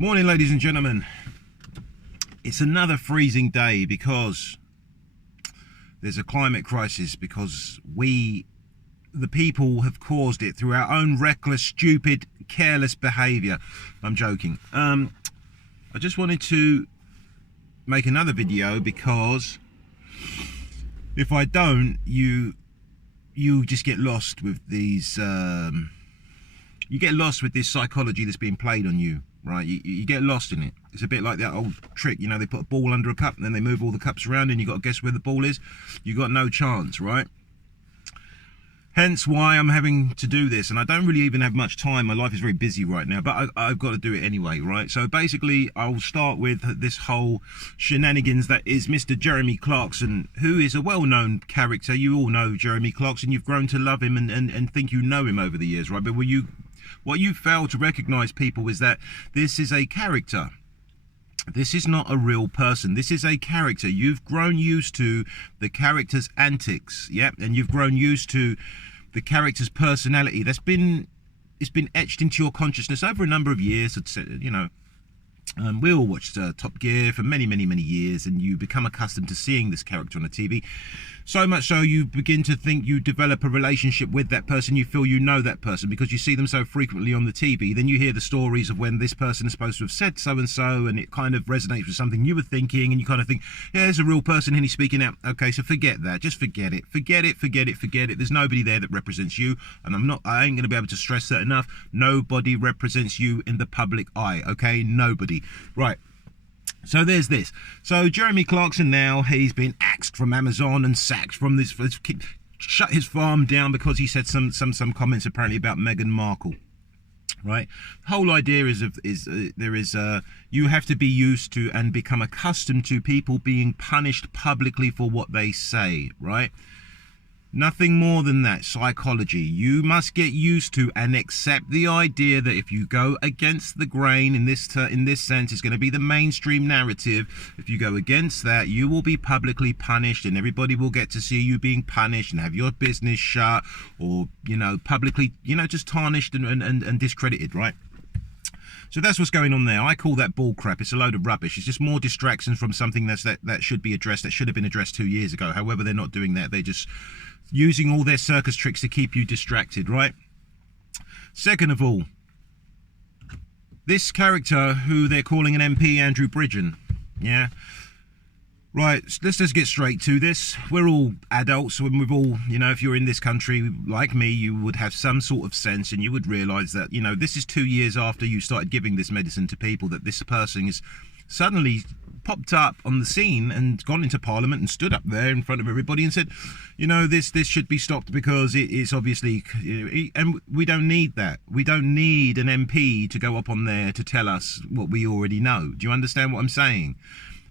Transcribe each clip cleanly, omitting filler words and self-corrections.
Morning, ladies and gentlemen. It's another freezing day because there's a climate crisis, because we, the people, have caused it through our own reckless, stupid, careless behaviour. I'm joking. I just wanted to make another video because if I don't, you just get lost with these. You get lost with this psychology that's being played on you, right? You get lost in it. It's a bit like that old trick, they put a ball under a cup and then they move all the cups around and you got to guess where the ball is. You got no chance, right? Hence why I'm having to do this, and I don't really even have much time. My life is very busy right now, but I've got to do it anyway, right? So basically, I'll start with this whole shenanigans that is Mr. Jeremy Clarkson, who is a well-known character. You all know Jeremy Clarkson. You've grown to love him and think you know him over the years, right? But what you fail to recognize, people, is that this is a character. This is not a real person. This is a character. You've grown used to the character's antics, yeah, and you've grown used to the character's personality. It's been etched into your consciousness over a number of years. We all watched Top Gear for many years, and you become accustomed to seeing this character on the TV. So much so you begin to think you develop a relationship with that person. You feel you know that person because you see them so frequently on the TV. Then you hear the stories of when this person is supposed to have said so and so, and it kind of resonates with something you were thinking, and you kind of think, yeah, there's a real person and he's speaking out. Okay, so forget that. Just forget it. Forget it. There's nobody there that represents you, and I ain't going to be able to stress that enough. Nobody represents you in the public eye, okay? Nobody. Right. So there's this. So Jeremy Clarkson now, he's been axed from Amazon and sacked from this, shut his farm down because he said some comments apparently about Meghan Markle. Right. The whole idea is you have to be used to and become accustomed to people being punished publicly for what they say. Right. Nothing more than that. Psychology. You must get used to and accept the idea that if you go against the grain, in this sense, it's going to be the mainstream narrative. If you go against that, you will be publicly punished, and everybody will get to see you being punished and have your business shut, or publicly, just tarnished and discredited, right? So that's what's going on there. I call that bull crap. It's a load of rubbish. It's just more distractions from something that should be addressed, that should have been addressed 2 years ago. However, they're not doing that. They're just using all their circus tricks to keep you distracted, right? Second of all, this character who they're calling an MP, Andrew Bridgen, yeah? Right, let's just get straight to this. We're all adults, and we've all, if you're in this country like me, you would have some sort of sense, and you would realise that, this is 2 years after you started giving this medicine to people, that this person is suddenly popped up on the scene and gone into Parliament and stood up there in front of everybody and said, this should be stopped because it's obviously, and we don't need that. We don't need an MP to go up on there to tell us what we already know. Do you understand what I'm saying?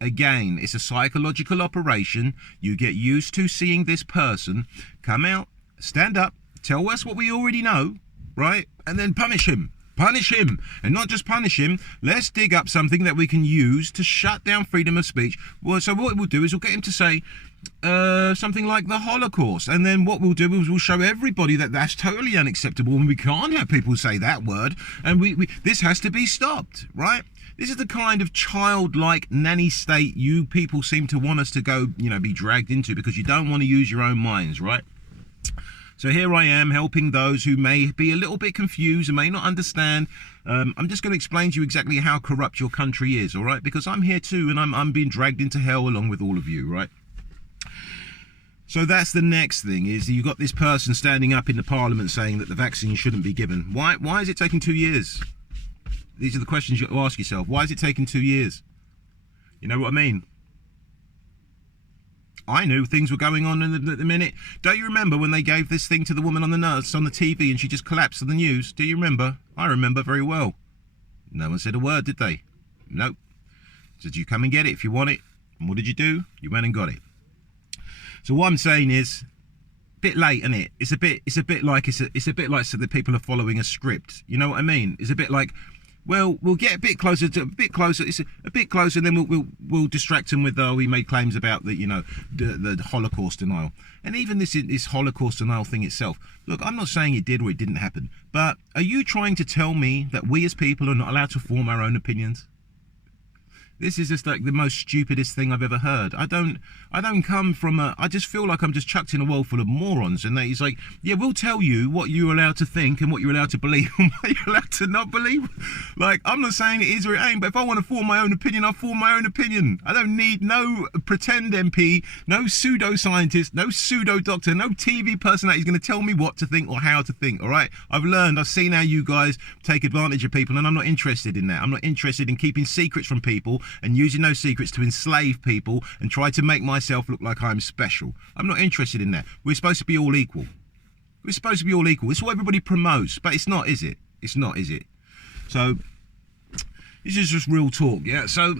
Again, it's a psychological operation. You get used to seeing this person come out, stand up, tell us what we already know, right? And then punish him. Punish him. And not just punish him, let's dig up something that we can use to shut down freedom of speech. Well, so what we'll do is we'll get him to say something like the Holocaust. And then what we'll do is we'll show everybody that that's totally unacceptable and we can't have people say that word. And this has to be stopped, right? This is the kind of childlike nanny state you people seem to want us to go, be dragged into because you don't want to use your own minds, right? So here I am helping those who may be a little bit confused and may not understand. I'm just going to explain to you exactly how corrupt your country is, all right? Because I'm here too, and I'm being dragged into hell along with all of you, right? So that's the next thing, is you got this person standing up in the Parliament saying that the vaccine shouldn't be given. Why is it taking 2 years? These are the questions you have to ask yourself. Why is it taking 2 years? You know what I mean? I knew things were going on in the minute. Don't you remember when they gave this thing to the woman on the nurse on the TV and she just collapsed on the news? Do you remember? I remember very well. No one said a word, did they? Nope. Said you come and get it if you want it. And what did you do? You went and got it. So what I'm saying is, bit late, isn't it? It's a bit like so the people are following a script. You know what I mean? It's a bit like well, we'll get a bit closer, it's a bit closer, and then we'll distract them with, we made claims about the Holocaust denial. And even this Holocaust denial thing itself, look, I'm not saying it did or it didn't happen, but are you trying to tell me that we as people are not allowed to form our own opinions? This is just like the most stupidest thing I've ever heard. I don't come from I just feel like I'm just chucked in a world full of morons, and he's like, yeah, we'll tell you what you're allowed to think and what you're allowed to believe and what you're allowed to not believe. Like, I'm not saying it is or it ain't, but if I want to form my own opinion, I'll form my own opinion. I don't need no pretend MP, no pseudo-scientist, no pseudo-doctor, no TV personality who's going to tell me what to think or how to think, all right? I've seen how you guys take advantage of people, and I'm not interested in that. I'm not interested in keeping secrets from people and using those secrets to enslave people and try to make myself look like I'm special. I'm not interested in that. We're supposed to be all equal. We're supposed to be all equal. It's what everybody promotes, but it's not, is it? It's not, is it? So, this is just real talk, yeah? So,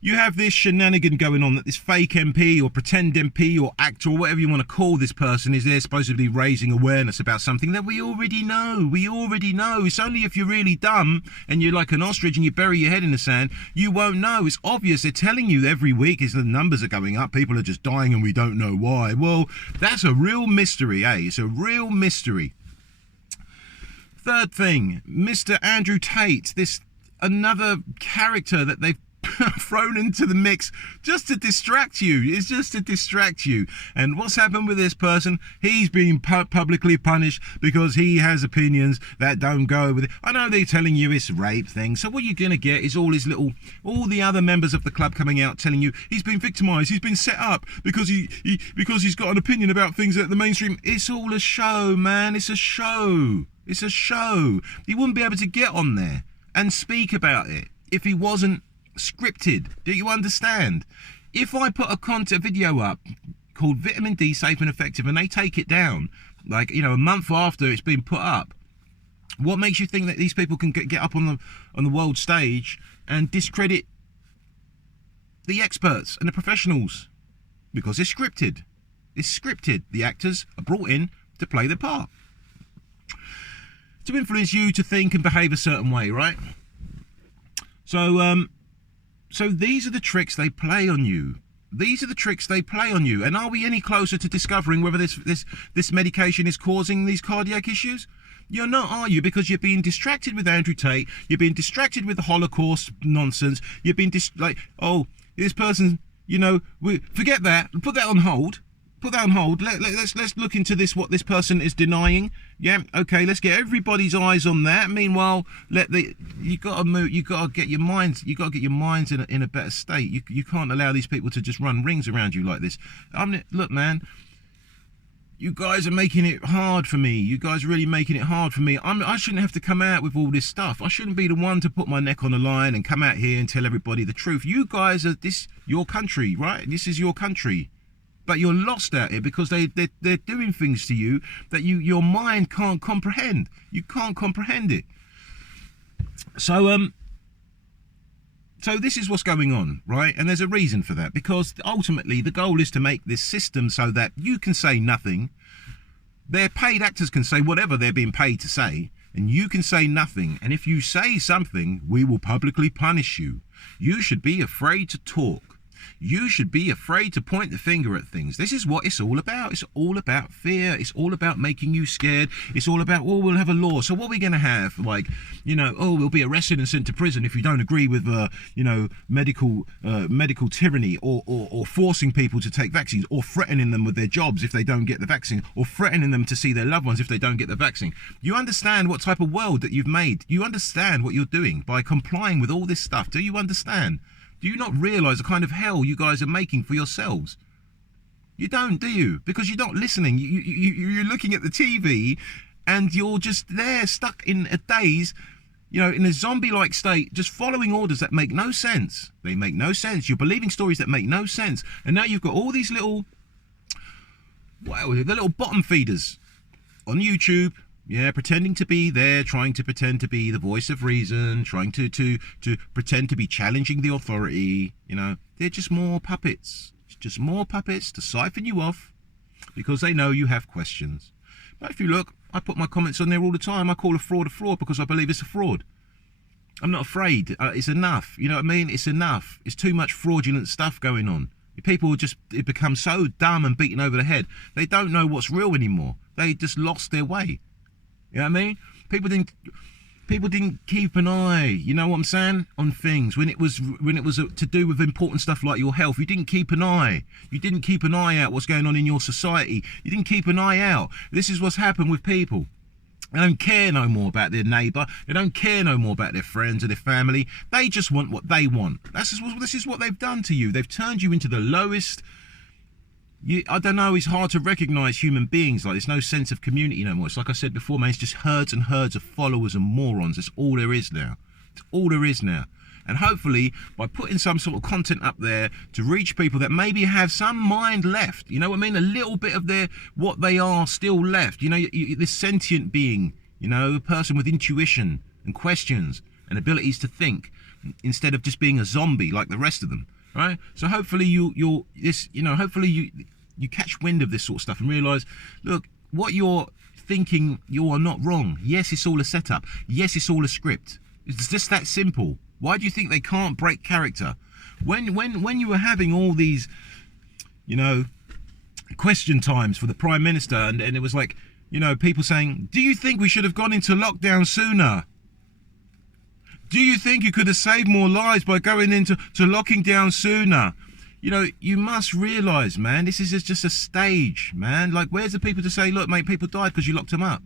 you have this shenanigan going on that this fake MP or pretend MP or actor or whatever you want to call this person is there supposed to be raising awareness about something that we already know. We already know. It's only if you're really dumb and you're like an ostrich and you bury your head in the sand, you won't know. It's obvious. They're telling you every week is the numbers are going up. People are just dying and we don't know why. Well, that's a real mystery, eh? It's a real mystery. Third thing, Mr. Andrew Tate, this another character that they've thrown into the mix just to distract you. It's just to distract you. And what's happened with this person? He's been publicly punished because he has opinions that don't go with it. I know they're telling you it's rape thing, so what you're gonna get is all the other members of the club coming out telling you he's been victimized, he's been set up because he's got an opinion about things that the mainstream. It's all a show, man. It's a show. It's a show. He wouldn't be able to get on there and speak about it if he wasn't scripted. Do you understand? If I put a video up called Vitamin D Safe and Effective and they take it down, like, a month after it's been put up, what makes you think that these people can get up on the world stage and discredit the experts and the professionals? Because it's scripted. It's scripted. The actors are brought in to play their part, to influence you to think and behave a certain way, right? So these are the tricks they play on you. These are the tricks they play on you. And are we any closer to discovering whether this medication is causing these cardiac issues? You're not, are you? Because you're being distracted with Andrew Tate. You're being distracted with the Holocaust nonsense. You're being this person, forget that. Put that on hold. Put that on hold. Let's look into this. What this person is denying. Yeah, okay. Let's get everybody's eyes on that. Meanwhile, you gotta move. You gotta get your minds. You gotta get your minds in a better state. You can't allow these people to just run rings around you like this. Look, man. You guys are making it hard for me. You guys are really making it hard for me. I shouldn't have to come out with all this stuff. I shouldn't be the one to put my neck on the line and come out here and tell everybody the truth. You guys are your country, right? This is your country. But you're lost out here because they're doing things to you that your mind can't comprehend. You can't comprehend it. So this is what's going on, right? And there's a reason for that, because ultimately the goal is to make this system so that you can say nothing. Their paid actors can say whatever they're being paid to say, and you can say nothing. And if you say something, we will publicly punish you. You should be afraid to talk. You should be afraid to point the finger at things. This is what it's all about. It's all about fear. It's all about making you scared. It's all about, we'll have a law. So what are we going to have? Like, we'll be arrested and sent to prison if you don't agree with, medical tyranny or forcing people to take vaccines, or threatening them with their jobs if they don't get the vaccine, or threatening them to see their loved ones if they don't get the vaccine. You understand what type of world that you've made? You understand what you're doing by complying with all this stuff? Do you understand? Do you not realise the kind of hell you guys are making for yourselves? You don't, do you? Because you're not listening. You're looking at the TV and you're just there, stuck in a daze, in a zombie-like state, just following orders that make no sense. They make no sense. You're believing stories that make no sense. And now you've got all these the little bottom feeders on YouTube, pretending to be there, trying to pretend to be the voice of reason, trying to pretend to be challenging the authority. They're just more puppets. It's just more puppets to siphon you off because they know you have questions. But if you look, I put my comments on there all the time. I call a fraud because I believe it's a fraud. I'm not afraid. It's enough. You know what I mean? It's enough. It's too much fraudulent stuff going on. People just become so dumb and beaten over the head. They don't know what's real anymore. They just lost their way. You know what I mean? People didn't keep an eye, you know what I'm saying, on things when it was to do with important stuff like your health. You didn't keep an eye. You didn't keep an eye out what's going on in your society. You didn't keep an eye out. This is what's happened with people. They don't care no more about their neighbour. They don't care no more about their friends or their family. They just want what they want. This is what they've done to you. They've turned you into the lowest. I don't know, it's hard to recognise human beings. Like, there's no sense of community no more. It's like I said before, man, it's just herds and herds of followers and morons. That's all there is now. It's all there is now. And hopefully, by putting some sort of content up there to reach people that maybe have some mind left, you know what I mean? A little bit of what they are still left. You know, this sentient being, you know, a person with intuition and questions and abilities to think, instead of just being a zombie like the rest of them, right? So hopefully you catch wind of this sort of stuff and realise, look, what you're thinking, you are not wrong. Yes, it's all a setup. Yes, it's all a script. It's just that simple. Why do you think they can't break character? When you were having all these, you know, question times for the Prime Minister, and it was like, you know, people saying, do you think we should have gone into lockdown sooner? Do you think you could have saved more lives by going into locking down sooner? You know, you must realise, man, this is just a stage, man. Like, where's the people to say, look, mate, people died because you locked them up?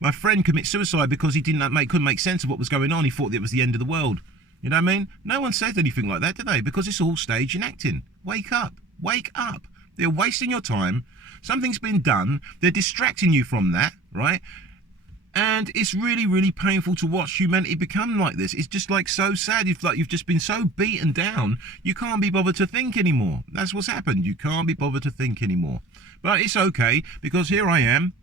My friend committed suicide because he couldn't make sense of what was going on. He thought it was the end of the world. You know what I mean? No one said anything like that, did they? Because it's all stage and acting. Wake up. Wake up. They're wasting your time. Something's been done. They're distracting you from that, right? And it's really, really painful to watch humanity become like this. It's just like so sad. You've just been so beaten down, you can't be bothered to think anymore. That's what's happened. You can't be bothered to think anymore. But it's okay, because here I am,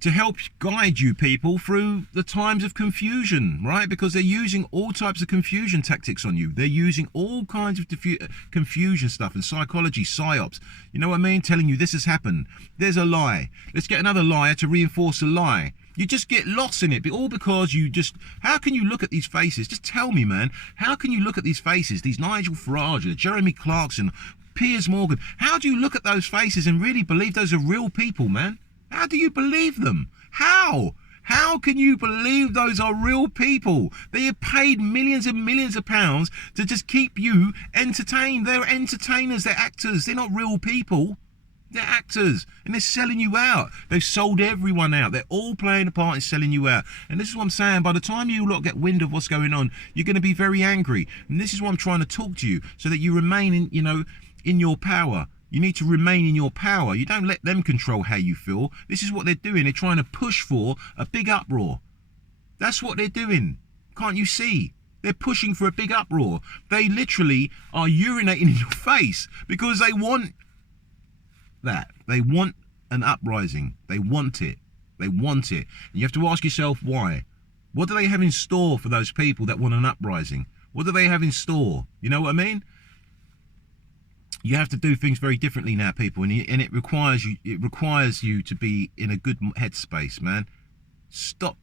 to help guide you people through the times of confusion, right? Because they're using all types of confusion tactics on you. They're using all kinds of confusion stuff and psychology, psyops. You know what I mean? Telling you this has happened. There's a lie. Let's get another liar to reinforce a lie. You just get lost in it, but all because how can you look at these faces? Just tell me, man, how can you look at these faces? These Nigel Farage, Jeremy Clarkson, Piers Morgan. How do you look at those faces and really believe those are real people, man? How do you believe them? How? How can you believe those are real people? They have paid millions and millions of pounds to just keep you entertained. They're entertainers, they're actors, they're not real people. They're actors, and they're selling you out. They've sold everyone out. They're all playing a part in selling you out. And this is what I'm saying. By the time you lot get wind of what's going on, you're going to be very angry. And this is why I'm trying to talk to you, so that you remain in your power. You need to remain in your power. You don't let them control how you feel. This is what they're doing. They're trying to push for a big uproar. That's what they're doing. Can't you see? They're pushing for a big uproar. They literally are urinating in your face because they want that. They want an uprising. They want it. They want it. And you have to ask yourself why. What do they have in store for those people that want an uprising? What do they have in store? You know what I mean? You have to do things very differently now, people, and it requires you to be in a good headspace, man. Stop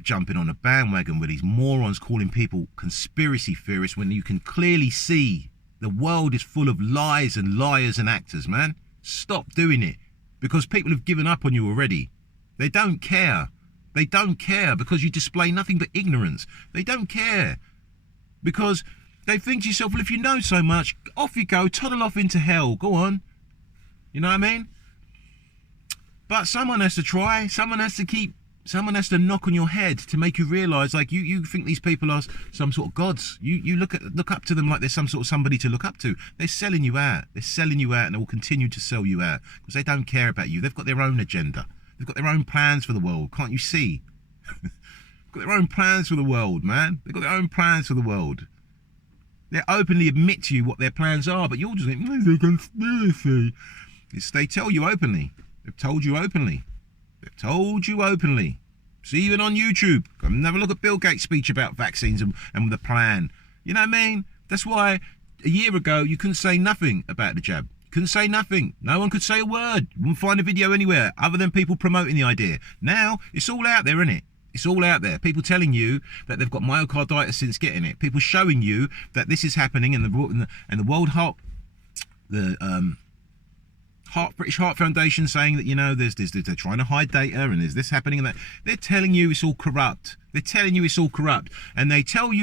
jumping on a bandwagon with these morons calling people conspiracy theorists when you can clearly see the world is full of lies and liars and actors, man. Stop doing it, because people have given up on you already. They don't care. They don't care because you display nothing but ignorance. They don't care because they think to yourself, well, if you know so much, off you go, toddle off into hell. Go on. You know what I mean? But someone has to try. Someone has to knock on your head to make you realise, like, you think these people are some sort of gods. You look up to them like they're some sort of somebody to look up to. They're selling you out. They're selling you out, and they will continue to sell you out because they don't care about you. They've got their own agenda. They've got their own plans for the world. Can't you see? They've got their own plans for the world, man. They've got their own plans for the world. They openly admit to you what their plans are, but you're just like, it's a conspiracy. They tell you openly. They've told you openly. They've told you openly. See, even on YouTube, come and have a look at Bill Gates' speech about vaccines and the plan. You know what I mean? That's why a year ago you couldn't say nothing about the jab. Couldn't say nothing. No one could say a word. You wouldn't find a video anywhere other than people promoting the idea. Now, it's all out there, isn't it? It's all out there. People telling you that they've got myocarditis since getting it. People showing you that this is happening, and the World Heart, British Heart Foundation saying that, you know, there's they're trying to hide data, and there's this happening and that. They're telling you it's all corrupt. They're telling you it's all corrupt, and they tell you